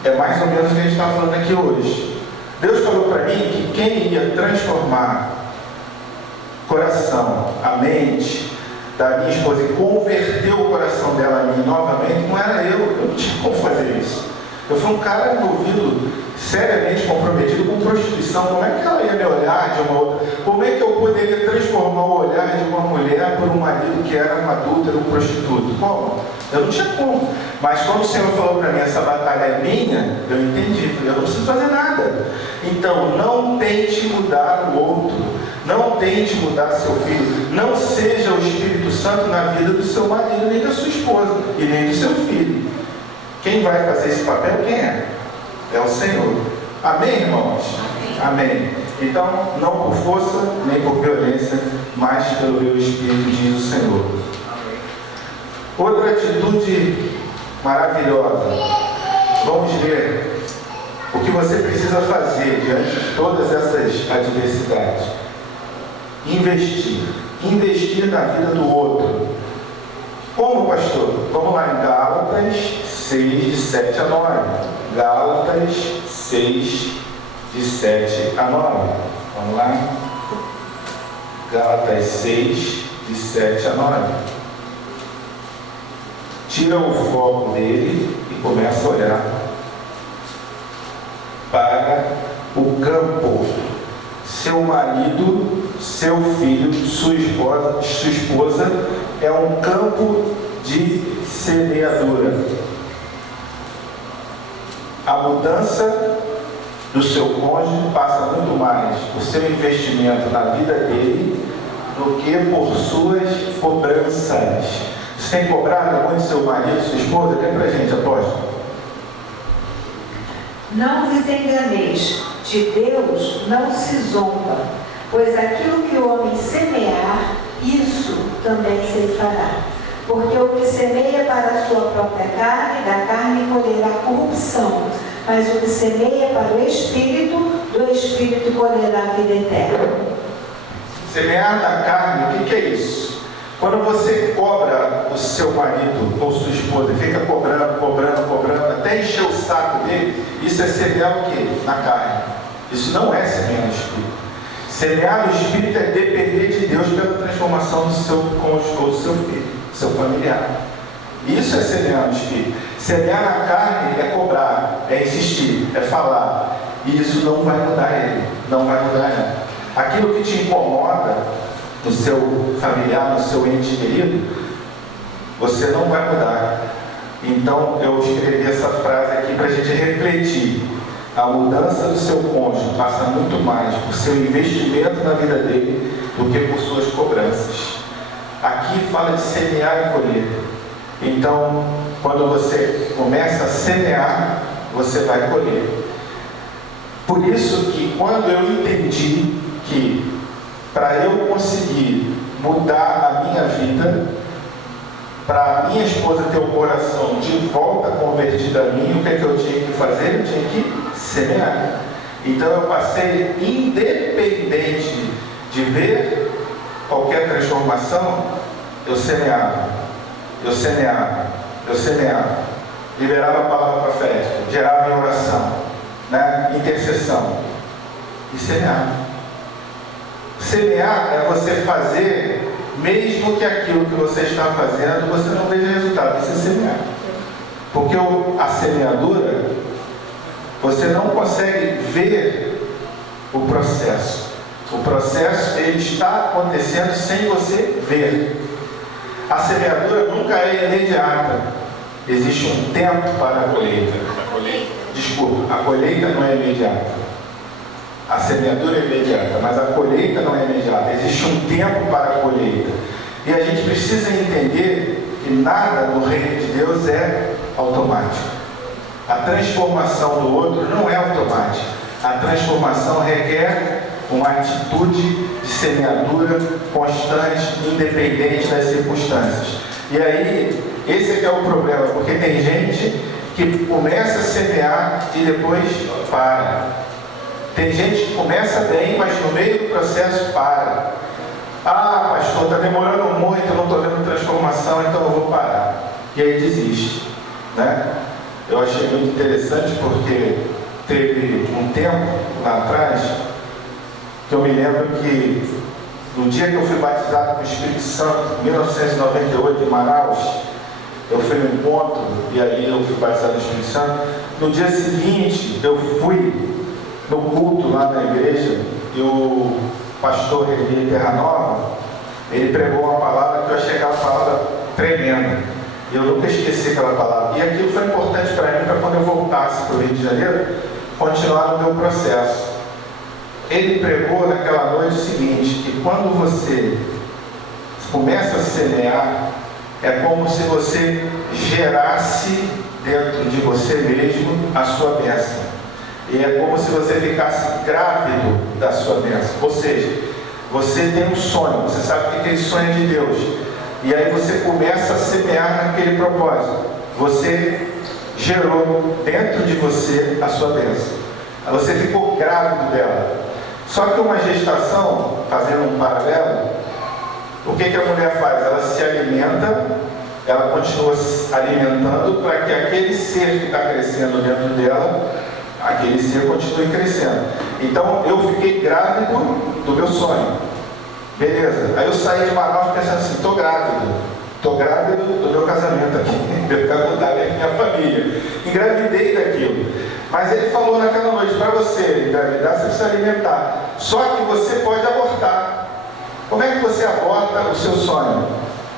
É mais ou menos o que a gente está falando aqui hoje. Deus falou para mim que quem ia transformar o coração, a mente da minha esposa e converter o coração dela a mim novamente, não era eu não tinha como fazer isso. Eu fui um cara envolvido, seriamente comprometido com prostituição. Como é que ela ia me olhar de uma outra? Como é que eu poderia transformar o olhar de uma mulher por um marido que era um adúltero, um prostituto? Como? Eu não tinha como. Mas quando o Senhor falou para mim: essa batalha é minha, eu entendi. Eu não preciso fazer nada. Então, não tente mudar o outro. Não tente mudar seu filho. Não seja o Espírito Santo na vida do seu marido, nem da sua esposa, e nem do seu filho. Quem vai fazer esse papel, quem é? É o Senhor. Amém, irmãos? Amém. Então, não por força, nem por violência, mas pelo meu Espírito, diz o Senhor. Outra atitude maravilhosa. Vamos ver o que você precisa fazer diante de todas essas adversidades. Investir. Investir na vida do outro. Como, pastor? Vamos lá em Gálatas 6, de 7 a 9. Gálatas 6, de 7 a 9. Vamos lá. Gálatas 6, de 7 a 9. Tira o foco dele e começa a olhar para o campo. Seu marido, seu filho, sua esposa é um campo de semeadura. A mudança do seu cônjuge passa muito mais por seu investimento na vida dele do que por suas cobranças. Você tem cobrado muito seu marido, sua esposa? Quer pra gente, apóstolo? Não vos enganeis, de Deus não se zomba, pois aquilo que o homem semear, isso também se fará. Porque o que semeia para a sua própria carne, da carne colherá corrupção, mas o que semeia para o Espírito, do Espírito colherá a vida eterna. Semear da carne, o que é isso? Quando você cobra o seu marido ou sua esposa, fica cobrando, até encher o saco dele, isso é semear o quê? Na carne. Isso não é semear no Espírito. Semear no Espírito é depender de Deus pela transformação do seu cônjuge ou do seu filho, do seu familiar. Isso é semear no Espírito. Semear na carne é cobrar, é insistir, é falar. E isso não vai mudar ele, não vai mudar ela. Aquilo que te incomoda no seu familiar, no seu ente querido, você não vai mudar. Então eu escrevi essa frase aqui para a gente refletir. A mudança do seu cônjuge passa muito mais por seu investimento na vida dele do que por suas cobranças. Aqui fala de semear e colher. Então, quando você começa a semear, você vai colher. Por isso que quando eu entendi que para eu conseguir mudar a minha vida, para a minha esposa ter o coração de volta convertido a mim, o que é que eu tinha que fazer? Eu tinha que semear. Então eu passei, independente de ver qualquer transformação, eu semeava. Liberava a palavra profética, gerava em oração, né? Intercessão e semeava. Semear é você fazer mesmo que aquilo que você está fazendo, você não veja resultado, você semear. Porque a semeadura, você não consegue ver o processo. O processo, ele está acontecendo sem você ver. A semeadura nunca é imediata. Existe um tempo para a colheita. Desculpa, a colheita não é imediata. A semeadura é imediata, mas a colheita não é imediata. Existe um tempo para a colheita. E a gente precisa entender que nada no reino de Deus é automático. A transformação do outro não é automática. A transformação requer uma atitude de semeadura constante, independente das circunstâncias. E aí, esse é que é o problema, porque tem gente que começa a semear e depois para. Tem gente que começa bem, mas no meio do processo para. Ah, pastor, está demorando muito, eu não estou vendo transformação, então eu vou parar. E aí desiste, né? Eu achei muito interessante porque teve um tempo lá atrás que eu me lembro que no dia que eu fui batizado com o Espírito Santo, em 1998, em Manaus, eu fui no encontro e aí eu fui batizado no Espírito Santo. No dia seguinte, eu fui no culto lá na igreja e o pastor René Terra Nova, ele pregou uma palavra que eu achei aquela palavra tremenda. E eu nunca esqueci aquela palavra. E aquilo foi importante para mim, para quando eu voltasse para o Rio de Janeiro, continuar no meu processo. Ele pregou naquela noite o seguinte, que quando você começa a semear, é como se você gerasse dentro de você mesmo a sua bênção. E é como se você ficasse grávido da sua bênção. Ou seja, você tem um sonho, você sabe que aquele sonho é de Deus. E aí você começa a semear naquele propósito. Você gerou dentro de você a sua bênção. Você ficou grávido dela. Só que uma gestação, fazendo um paralelo, o que a mulher faz? Ela se alimenta, ela continua se alimentando para que aquele ser que está crescendo dentro dela, aquele ser continue crescendo. Então eu fiquei grávido do meu sonho. Beleza. Aí eu saí de Manaus pensando assim, estou grávido do meu casamento aqui, eu quero mudar minha família. Engravidei daquilo. Mas ele falou naquela noite, para você engravidar, você precisa alimentar. Só que você pode abortar. Como é que você aborta o seu sonho?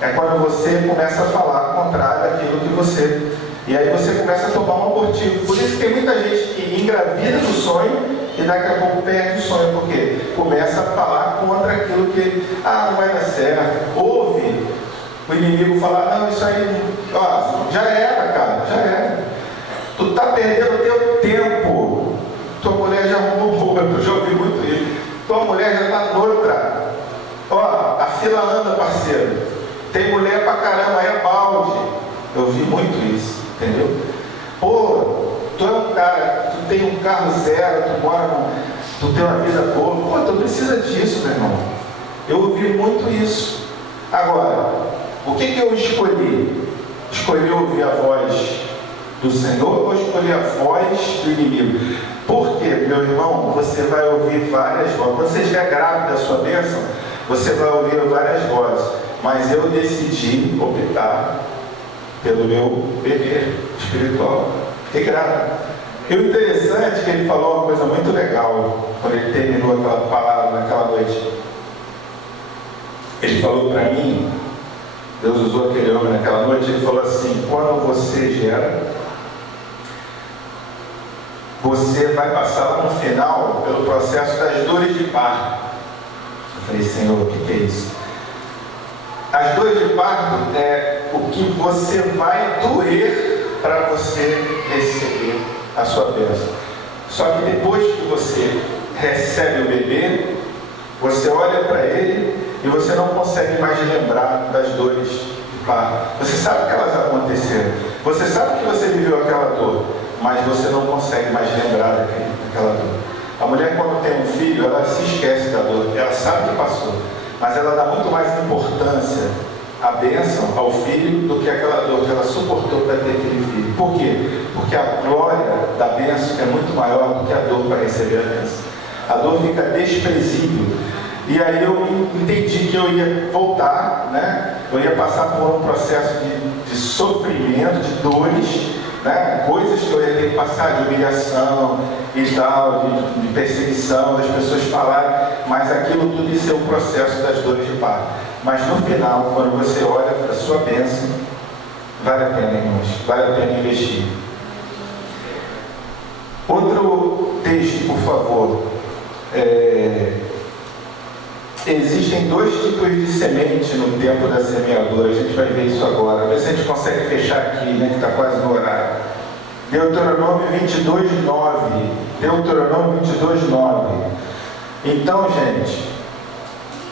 É quando você começa a falar contrário daquilo que você... E aí você começa a tomar um abortivo. Por isso que tem muita gente que engravida do sonho e daqui a pouco perde o sonho. Por quê? Começa a falar contra aquilo que... não vai dar certo. Ouve o inimigo falar, não, isso aí... já era, cara, já era. Tu está perdendo o teu tempo. Tua mulher já arrumou boa, eu já ouvi muito isso. Tua mulher já está noutra. A fila anda, parceiro. Tem mulher pra caramba, é balde. Eu vi muito isso, entendeu? Tu é um cara, tu tem um carro zero, tu tem uma vida boa. Tu precisa disso, meu irmão. Eu ouvi muito isso. Agora, o que eu escolhi? Escolhi ouvir a voz do Senhor ou escolher a voz do inimigo? Porque, meu irmão, você vai ouvir várias vozes. Quando você estiver grávido da sua bênção, você vai ouvir várias vozes. Mas eu decidi optar pelo meu bebê espiritual. Fiquei grávido. E o interessante é que ele falou uma coisa muito legal quando ele terminou aquela palavra naquela noite. Ele falou para mim, Deus usou aquele homem naquela noite, ele falou assim, quando você gera, você vai passar lá no final pelo processo das dores de parto. Eu falei, Senhor, o que é isso? As dores de parto é o que você vai doer para você receber a sua bênção. Só que depois que você recebe o bebê, você olha para ele e você não consegue mais lembrar das dores de parto. Você sabe que elas aconteceram. Você sabe que você viveu aquela dor, mas você não consegue mais lembrar daquela dor. A mulher, quando tem um filho, ela se esquece da dor. Ela sabe que passou, mas ela dá muito mais importância à bênção, ao filho, do que aquela dor que ela suportou para ter aquele filho. Por quê? Porque a glória da bênção é muito maior do que a dor para receber a bênção. A dor fica desprezível. E aí eu entendi que eu ia voltar, né? Eu ia passar por um processo de sofrimento, de dores, né? Coisas que eu ia ter que passar, de humilhação e tal, de perseguição, das pessoas falarem, mas aquilo tudo ia ser o processo das dores de parto. Mas no final, quando você olha para a sua bênção, vale a pena, irmãos, vale a pena investir. Outro texto, por favor. Existem dois tipos de semente no tempo da semeadura. A gente vai ver isso agora. Ver se a gente consegue fechar aqui, né, que está quase no horário. Deuteronômio 22:9. Deuteronômio 22:9. Então, gente,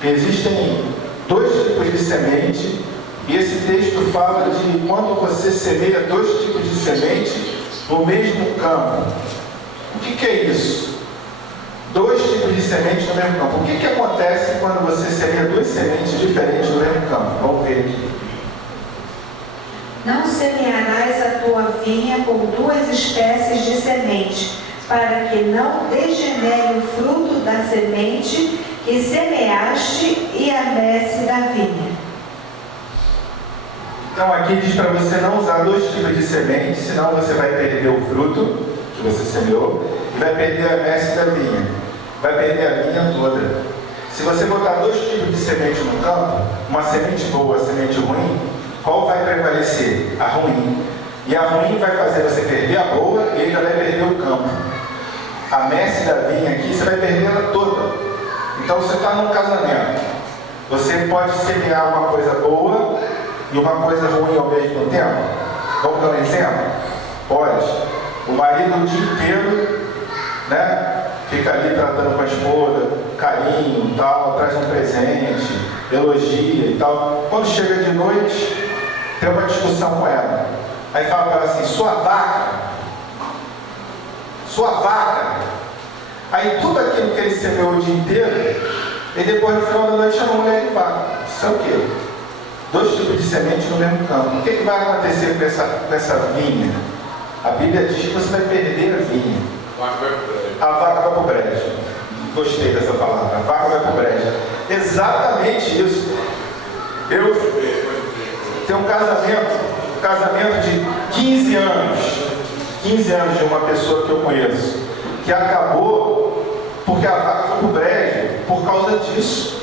existem dois tipos de semente. E esse texto fala de quando você semeia dois tipos de semente no mesmo campo. O que é isso? Dois tipos de sementes no mesmo campo. O que acontece quando você semeia duas sementes diferentes no mesmo campo? Vamos ver aqui. Não semearás a tua vinha com duas espécies de semente, para que não degenere o fruto da semente que semeaste e a messe da vinha. Então aqui diz para você não usar dois tipos de sementes, senão você vai perder o fruto que você semeou e vai perder a messe da vinha. Vai perder a vinha toda. Se você botar dois tipos de semente no campo, uma semente boa, uma semente ruim, qual vai prevalecer? A ruim. E a ruim vai fazer você perder a boa e ainda vai perder o campo. A messe da vinha aqui, você vai perder ela toda. Então você está num casamento. Você pode semear uma coisa boa e uma coisa ruim ao mesmo tempo? Vamos dar um exemplo? Pode. O marido o dia inteiro, né, fica ali tratando com a esposa, carinho, tal, traz um presente, elogia e tal. Quando chega de noite, tem uma discussão com ela. Aí fala para ela assim, sua vaca. Aí tudo aquilo que ele semeou o dia inteiro, e depois no final da noite chama a mulher de vaca. Isso é o quê? Dois tipos de semente no mesmo campo. O que vai acontecer com essa vinha? A Bíblia diz que você vai perder a vinha. A vaca vai para o brejo. Gostei dessa palavra. A vaca vai para o brejo. Exatamente isso. Eu tenho um casamento de 15 anos. 15 anos de uma pessoa que eu conheço. Que acabou porque a vaca foi para o brejo por causa disso.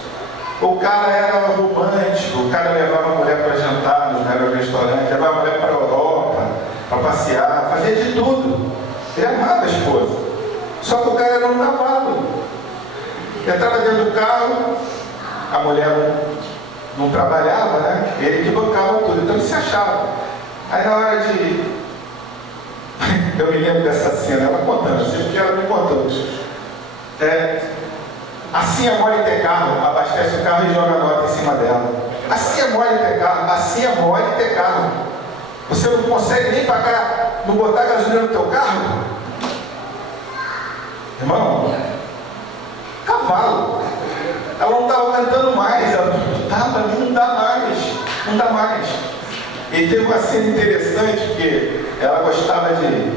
O cara era romântico, o cara levava a mulher para jantar no restaurante, levava a mulher para a Europa, para passear, fazia de tudo. Ele amava a esposa. Só que o cara era um cavalo. Entrava dentro do carro, a mulher não trabalhava, né? Ele que bancava tudo, então ele se achava. Aí na hora de... Eu me lembro dessa cena, ela contando, assim, porque ela me contou. Assim é mole ter carro, abastece o carro e joga a nota em cima dela. Assim é mole ter carro, assim é mole ter carro. Você não consegue nem pagar, não botar gasolina no teu carro? Irmão, cavalo. Ela não estava aguentando mais, ela não dá mais. E teve uma cena interessante, porque ela gostava de,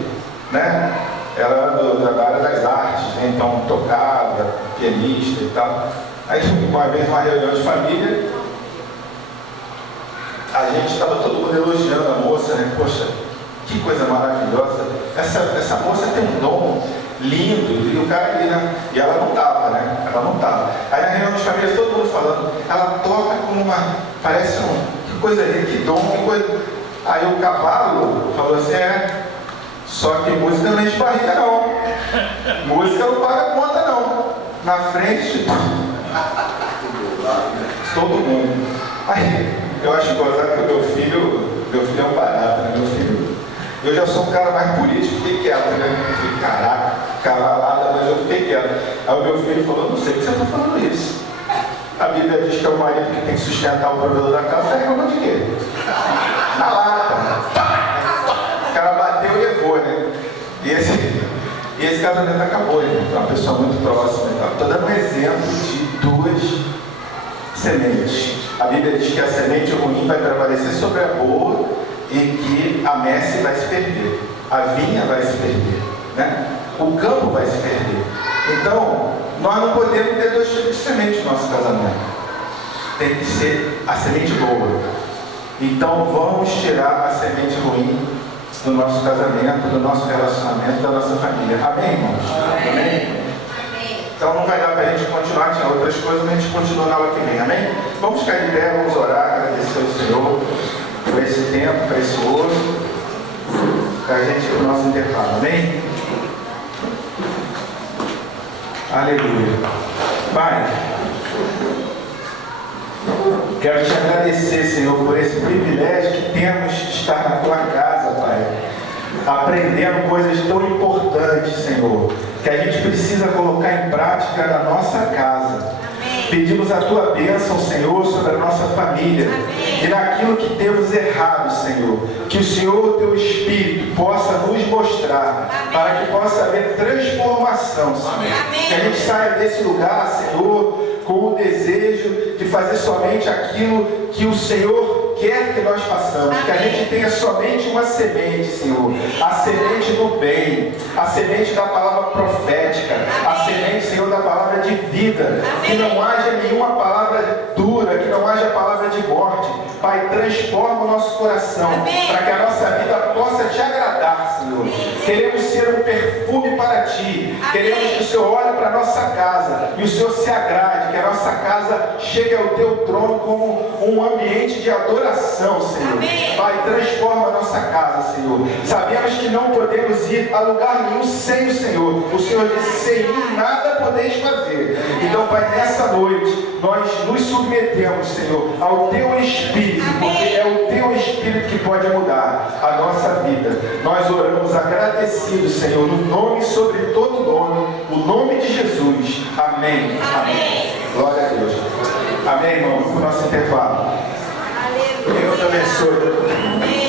né? Ela era da área das artes, né? Então tocava, pianista e tal. Aí uma vez, uma reunião de família, a gente estava todo mundo elogiando a moça, né? Poxa, que coisa maravilhosa. Essa moça tem um dom lindo, e o cara ali, né? E ela não estava, né? Ela não estava. Aí na reunião de família, todo mundo falando, ela toca como parece que coisa linda, que dom, que coisa. Aí o cavalo falou assim, só que música não enche barriga não. Música não paga conta não. Na frente, todo mundo. Aí, eu acho gozado que o meu filho é um barato, né? Meu filho, eu já sou um cara mais político, fiquei quieto, né? Eu falei, caraca, cavalada, mas eu fiquei quieto. Aí o meu filho falou, não sei que você está falando isso. A Bíblia diz que é o marido que tem que sustentar o provedor da casa, está reclamando de quê? Na lata. O cara bateu e levou, né? E esse casamento acabou, né? Então, uma pessoa muito próxima. Estou dando um exemplo de duas sementes. A Bíblia diz que a semente ruim vai prevalecer sobre a boa e que a messe vai se perder. A vinha vai se perder, né? O campo vai se perder. Então, Nós não podemos ter dois tipos de semente no nosso casamento. Tem que ser a semente boa. Então vamos tirar a semente ruim do nosso casamento, do nosso relacionamento, da nossa família. Amém, irmãos? Amém? Então não vai dar para a gente continuar, tinha outras coisas, mas a gente continua na aula que vem. Amém? Vamos ficar de pé, vamos orar, agradecer ao Senhor por esse tempo precioso, para a gente ir para o nosso intervalo. Amém? Aleluia. Pai, quero te agradecer, Senhor, por esse privilégio que temos de estar na tua casa, Pai, aprendendo coisas tão importantes, Senhor, que a gente precisa colocar em prática na nossa casa. Pedimos a tua bênção, Senhor, sobre a nossa família. Amém. E naquilo que temos errado, Senhor, que o Senhor, teu Espírito, possa nos mostrar. Amém. Para que possa haver transformação, Senhor. Amém. Que a gente saia desse lugar, Senhor, com o desejo de fazer somente aquilo que o Senhor quer que nós façamos. Amém. Que a gente tenha somente uma semente, Senhor. A semente do bem, a semente da palavra profética, a semente, Senhor, da palavra de vida. Amém. Que não haja nenhuma palavra dura, que não haja palavra de morte. Pai, transforma o nosso coração. Amém. Para que a nossa vida possa te agradar, Senhor. Amém. Queremos ser um perfume para ti. Amém. Queremos que o Senhor olhe para a nossa casa e o Senhor se agrade, que a nossa casa chegue ao teu trono como um ambiente de adoração, Senhor. Amém. Pai, transforma a nossa casa, Senhor. Sabemos que não podemos ir a lugar nenhum sem o Senhor. O Senhor disse: sem mim nada podeis fazer. Então, Pai, nessa noite nós nos submetemos, Senhor, ao teu Espírito, porque é o teu Espírito que pode mudar a nossa vida. Nós oramos agradecidos, Senhor, no nome sobre todo nome, o nome de Jesus. Amém. Amém. Glória a Deus. Amém, irmãos. Vamos para o nosso intervalo. Deus abençoe.